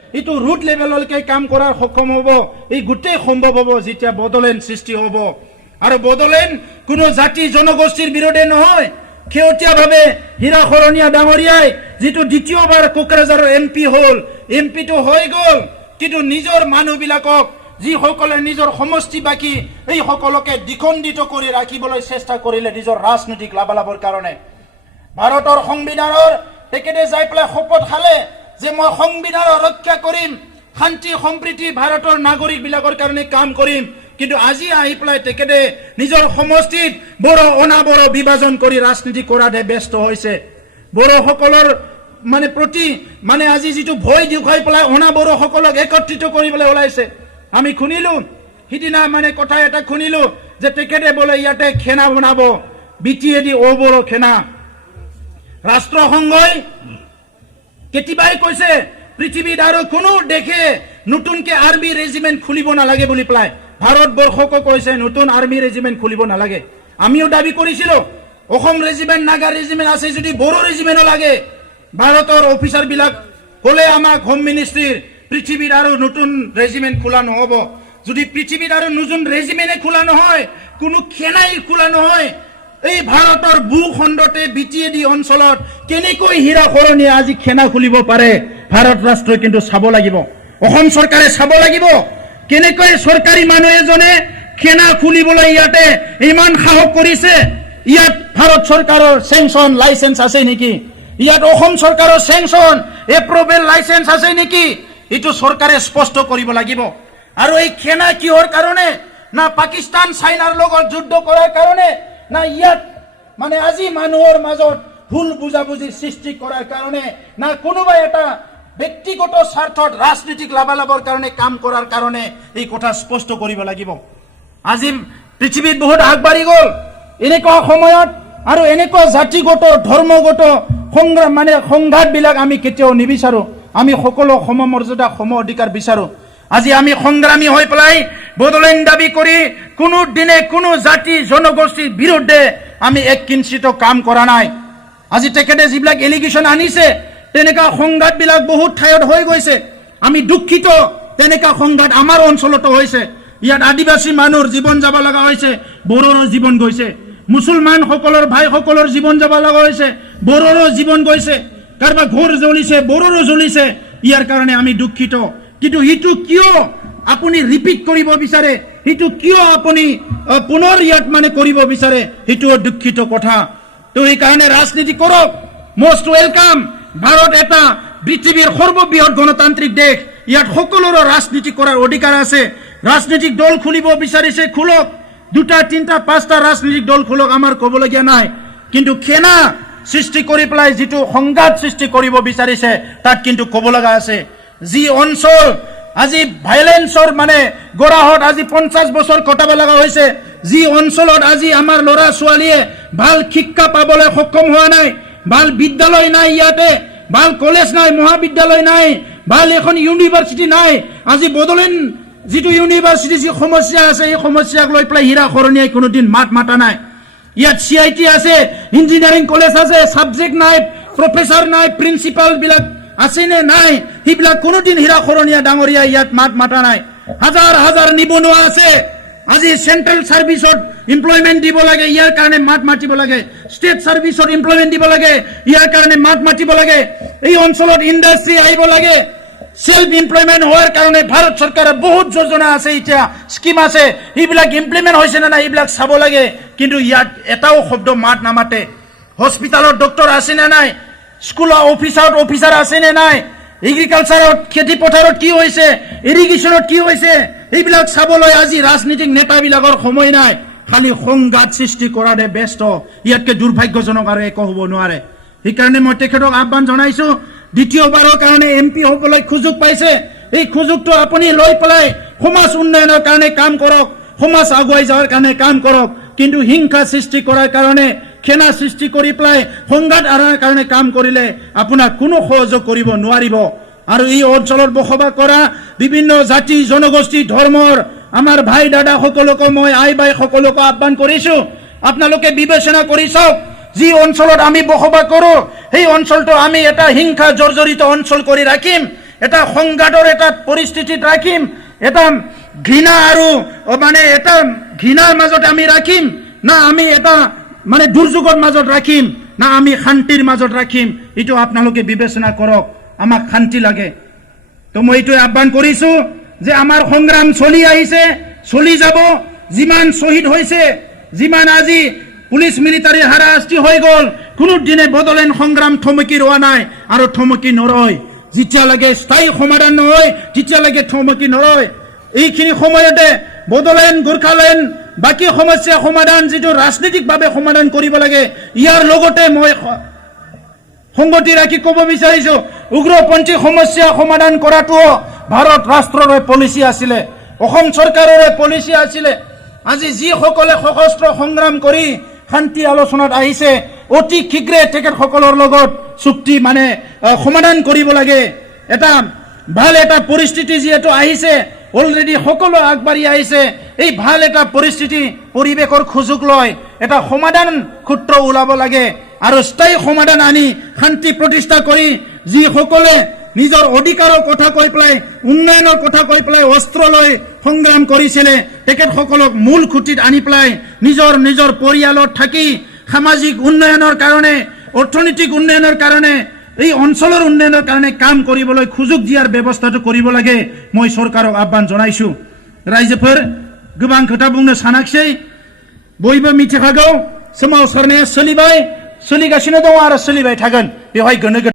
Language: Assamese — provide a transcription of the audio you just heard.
এইটো ৰুট লেভেললৈকে কাম কৰাৰ সক্ষম হ'ব। এই গোটেই সম্ভৱ হ'ব যেতিয়া বড়োলেণ্ড সৃষ্টি হ'ব। আৰু বড়োলেণ্ড কোনো জাতি জনগোষ্ঠীৰ বিৰোধে নহয়, শেহতীয়াভাৱে হীৰা শৰণীয়া ডাঙৰীয়াই যিটো দ্বিতীয়বাৰ কোকৰাঝাৰৰ MP হ'ল, MP টো হৈ গ'ল, কিন্তু নিজৰ মানুহবিলাকক যিসকলে নিজৰ সমষ্টি বাকী এই সকলকে দ্বিখণ্ডিত কৰি ৰাখিবলৈ চেষ্টা কৰিলে নিজৰ ৰাজনৈতিক লাভালাভৰ কাৰণে। ভাৰতৰ সংবিধানৰ তেখেতে যাই পেলাই শপত খালে যে মই সংবিধানৰ ৰক্ষা কৰিম, শান্তি সম্প্ৰীতি ভাৰতৰ নাগৰিকবিলাকৰ কাৰণে কাম কৰিম, কিন্তু আজি আহি পেলাই তেখেতে নিজৰ সমষ্টিত বড়ো অনাবড়ো বিভাজন কৰি ৰাজনীতি কৰাতে ব্যস্ত হৈছে। বড়োসকলৰ প্ৰতি আজি যিটো ভয় দেখুৱাই পেলাই অনাবড়োসকলক একত্ৰিত কৰিবলৈ ওলাইছে। আমি শুনিলো সিদিনা কথা এটা শুনিলো যে তেখেতে বোলে ইয়াতে খেনা বনাব, বিটিয়েদি অবড়ো খেনা। ৰাষ্ট্ৰসংঘই কেতিয়াবাই কৈছে পৃথিৱীত আৰু কোনো দেশে নতুনকে আৰ্মি ৰেজিমেণ্ট খুলিব নালাগে বুলি পেলাই। ভাৰতবৰ্ষকো কৈছে নতুন আৰ্মি ৰেজিমেণ্ট খুলিব নালাগে। আমিও দাবী কৰিছিলো অসম ৰেজিমেণ্ট, নাগা ৰেজিমেণ্ট আছে যদি বড়ো ৰেজিমেণ্টো লাগে। ভাৰতৰ অফিচাৰবিলাক ক'লে আমাক হোম মিনিষ্ট্ৰীৰ পৃথিৱীত আৰু নতুন ৰেজিমেণ্ট খোলা নহ'ব। যদি পৃথিৱীত আৰু নতুন ৰেজিমেণ্টে খোলা নহয়, কোনো খেনাই খোলা নহয়, এই ভাৰতৰ ভূখণ্ডতে বিটিএডি অঞ্চলত কেনেকৈ হীৰা শৰণীয়া আজি খেনা খুলিব পাৰে ভাৰত ৰাষ্ট্ৰই কিন্তু চাব লাগিব। অসম চৰকাৰে চাব লাগিব কেনেকৈ চৰকাৰী মানুহ এজনে খেনা খুলিবলৈ ইয়াতে ইমান সাহস কৰিছে। ইয়াত ভাৰত চৰকাৰৰ চেংচন লাইচেন্স আছে নেকি? ইয়াত অসম চৰকাৰৰ চেংচন এপ্ৰুভেল লাইচেন্স আছে নেকি? এইটো চৰকাৰে স্পষ্ট কৰিব লাগিব। আৰু এই খেনা কিহৰ কাৰণে? না পাকিস্তান চাইনাৰ লগত যুদ্ধ কৰাৰ কাৰণে, না ইয়াত আজি মানুহৰ মাজত ভুল বুজাবুজি সৃষ্টি কৰাৰ কাৰণে, না কোনোবা এটা ব্যক্তিগত স্বাৰ্থত ৰাজনৈতিক লাভালাভৰ কাৰণে কাম কৰাৰ কাৰণে, এই কথা স্পষ্ট কৰিব লাগিব। আজি পৃথিৱীত বহুত আগবাঢ়ি গ'ল। এনেকুৱা সময়ত আৰু এনেকুৱা জাতিগত ধৰ্মগত সংগ্ৰাম সংঘাতবিলাক আমি কেতিয়াও নিবিচাৰো। আমি সকলো সমমৰ্যাদা সম অধিকাৰ বিচাৰো। আজি আমি সংগ্ৰামী হৈ পেলাই বড়োলেণ্ড দাবী কৰি কোনো দিনে কোনো জাতি জনগোষ্ঠীৰ বিৰুদ্ধে আমি এক কিঞ্চিত কাম কৰা নাই। আজি তেখেতে যিবিলাক এলিগেশ্যন আনিছে তেনেকুৱা সংঘাতবিলাক বহুত ঠাইত হৈ গৈছে। আমি দুখিত তেনেকুৱা সংঘাত আমাৰ অঞ্চলতো হৈছে। ইয়াত আদিবাসী মানুহৰ জীৱন যাব লগা হৈছে, বড়োৰো জীৱন গৈছে। মুছলমানসকলৰ ভাইসকলৰ জীৱন যাব লগা হৈছে, বড়োৰো জীৱন গৈছে। কাৰোবাৰ ঘৰ জ্বলিছে, বড়োৰো জ্বলিছে। ইয়াৰ কাৰণে আমি দুখিত। কিন্তু সেইটো কিয় আপুনি ৰিপিট কৰিব বিচাৰে, সেইটো কিয় আপুনি পুনৰ ইয়াত কৰিব বিচাৰে, সেইটোও দুখিত কথা। তো সেইকাৰণে ৰাজনীতি কৰক, মষ্ট ৱেলকাম। ভাৰত এটা পৃথিৱীৰ সৰ্ববৃহৎ গণতান্ত্ৰিক দেশ। ইয়াত সকলোৰে ৰাজনীতি কৰাৰ অধিকাৰ আছে। ৰাজনৈতিক দল খুলিব বিচাৰিছে খোলক, 2টা 3টা 5টা ৰাজনৈতিক দল খোলক, আমাৰ ক'বলগীয়া নাই। কিন্তু খেনা সৃষ্টি কৰি পেলাই যিটো সংঘাত সৃষ্টি কৰিব বিচাৰিছে তাত কিন্তু ক'ব লগা আছে। যি অঞ্চল আজি ভাইলেন্সৰ গৰাহত আজি 50 বছৰ কটাব লগা হৈছে, যি অঞ্চলত আজি আমাৰ ল'ৰা ছোৱালীয়ে ভাল শিক্ষা পাবলৈ সক্ষম হোৱা নাই, ভাল বিদ্যালয় নাই, ইয়াতে ভাল কলেজ নাই, মহাবিদ্যালয় নাই, ভাল এখন ইউনিভাৰ্চিটি নাই। আজি বড়োলেণ্ড যিটো ইউনিভাৰ্চিটি যি সমস্যা আছে, এই সমস্যাক লৈ পেলাই হীৰা শৰণীয়াই কোনোদিন মাত মাতা নাই। ইয়াত CIT আছে, ইঞ্জিনিয়াৰিং কলেজ আছে, ছাবজেক্ট নাই, প্ৰফেচাৰ নাই, প্ৰিন্সিপাল বিলাক আছে নে নাই, সেইবিলাক কোনোদিন হীৰা শৰণীয়া ডাঙৰীয়া ইয়াত মাত মাতা নাই। হাজাৰ হাজাৰ নিবনুৱা আছে। আজি চেন্ট্ৰেল চাৰ্ভিচত এমপ্লয়মেণ্ট দিব লাগে, ইয়াৰ কাৰণে মাত মাতিব লাগে। ষ্টেট চাৰ্ভিচত এমপ্লয়মেণ্ট দিব লাগে, ইয়াৰ কাৰণে মাত মাতিব লাগে। এই অঞ্চলত ইণ্ডাষ্ট্ৰী আহিব লাগে। সেলফ এমপ্লয়মেণ্ট হোৱাৰ কাৰণে ভাৰত চৰকাৰৰ বহুত যোজনা আছে, এতিয়া স্কিম আছে, এইবিলাক ইমপ্লিমেণ্ট হৈছে নে নাই এইবিলাক চাব লাগে। কিন্তু ইয়াত এটাও শব্দ মাত নামাতে। হস্পিটেলত ডক্টৰ আছে নে নাই, স্কুলৰ অফিচাৰত অফিচাৰ আছে নে নাই, এগ্ৰিকালচাৰত খেতি পথাৰত কি হৈছে, ইৰিগেশ্যনত কি হৈছে, এইবিলাক চাবলৈ আজি ৰাজনীতিক নেতাবিলাকৰ সময় নাই। খালি সংঘাত সৃষ্টি কৰাৰে ব্যস্ত। ইয়াতকে দুৰ্ভাগ্যজনক আৰু একো হ'ব নোৱাৰে। সেইকাৰণে মই তেখেতক আহ্বান জনাইছো, দ্বিতীয়বাৰৰ কাৰণে MP হ'বলৈ সুযোগ পাইছে, এই সুযোগটো আপুনি লৈ পেলাই সমাজ উন্নয়নৰ কাৰণে কাম কৰক, সমাজ আগুৱাই যোৱাৰ কাৰণে কাম কৰক। কিন্তু হিংসা সৃষ্টি কৰাৰ কাৰণে, খেনা সৃষ্টি কৰি পেলাই সংঘাত আনাৰ কাৰণে কাম কৰিলে আপোনাক কোনো সহযোগ কৰিব নোৱাৰিব। আৰু এই অঞ্চলত বসবাস কৰা বিভিন্ন জাতি জনগোষ্ঠী ধৰ্মৰ আমাৰ ভাই দাদা সকলকো মই আই বাই সকলকো আহ্বান কৰিছো, আপোনালোকে বিবেচনা কৰি চাওক। যি অঞ্চলত আমি বসবাস কৰো সেই অঞ্চলটো আমি এটা হিংসা জৰ্জৰিত অঞ্চল কৰি ৰাখিম, এটা সংঘাতৰ এটা পৰিস্থিতিত ৰাখিম, এটা ঘৃণা আৰু মানে এটা ঘৃণাৰ মাজত আমি ৰাখিম, না আমি এটা মানে দুৰ্যোগৰ মাজত ৰাখিম, না আমি শান্তিৰ মাজত ৰাখিম, এইটো আপোনালোকে বিবেচনা কৰক। আমাক শান্তি লাগে। তো মই এইটোৱে আহ্বান কৰিছো যে আমাৰ সংগ্ৰাম চলি আহিছে, চলি যাব। যিমান শ্বহীদ হৈছে, যিমান আজি পুলিচ মিলিটাৰী হাৰাশাস্তি হৈ গ'ল, কোনো দিনে বড়োলেণ্ড সংগ্ৰাম থমকি ৰোৱা নাই আৰু থমকি নৰয়। যেতিয়ালৈকে স্থায়ী সমাধান নহয় তেতিয়ালৈকে থমকি নৰয়। এইখিনি সময়তে বড়োলেণ্ড, গোৰ্খালেণ্ড, বাকী সমস্যা সমাধান যিটো ৰাজনৈতিকভাৱে সমাধান কৰিব লাগে, ইয়াৰ লগতে মই সংগতি ৰাখি ক'ব বিচাৰিছো, উগ্ৰপন্থী সমস্যা সমাধান কৰাটো ভাৰত ৰাষ্ট্ৰৰে পলিচি আছিলে, অসম চৰকাৰৰে পলিচি আছিলে। আজি যিসকলে সশস্ত্ৰ সংগ্ৰাম কৰি শান্তি আলোচনাত আহিছে, অতি শীঘ্ৰে তেখেতসকলৰ লগত চুক্তি মানে সমাধান কৰিব লাগে। এটা ভাল এটা পৰিস্থিতি যিহেতু আহিছে, অলৰেডি সকলো আগবাঢ়ি আহিছে, এই ভাল এটা পৰিস্থিতি পৰিৱেশৰ সুযোগ লয় এটা সমাধান সূত্ৰ ওলাব লাগে আৰু স্থায়ী সমাধান আনি শান্তি প্ৰতিষ্ঠা কৰি যিসকলে নিজৰ অধিকাৰৰ কথা কৈ পেলাই, উন্নয়নৰ কথা কৈ পেলাই অস্ত্ৰ লৈ সংগ্ৰাম কৰিছিলে, তেখেতসকলক মূল খুঁটিত আনি পেলাই নিজৰ নিজৰ পৰিয়ালত থাকি সামাজিক উন্নয়নৰ কাৰণে, অৰ্থনৈতিক উন্নয়নৰ কাৰণে, এই অঞ্চলৰ উন্নয়নৰ কাৰণে কাম কৰিবলৈ সুযোগ দিয়াৰ ব্যৱস্থাটো কৰিব লাগে। মই চৰকাৰক আহ্বান জনাইছো। ৰাইজोफोर गोबां खोथा बुंनो सानाखिसै, बयबो मिथिखागौ सोमावसारनाया सोलिबाय, सोलिगासिनो दङ आरो सोलिबाय थागोन। बेवहाय गोनो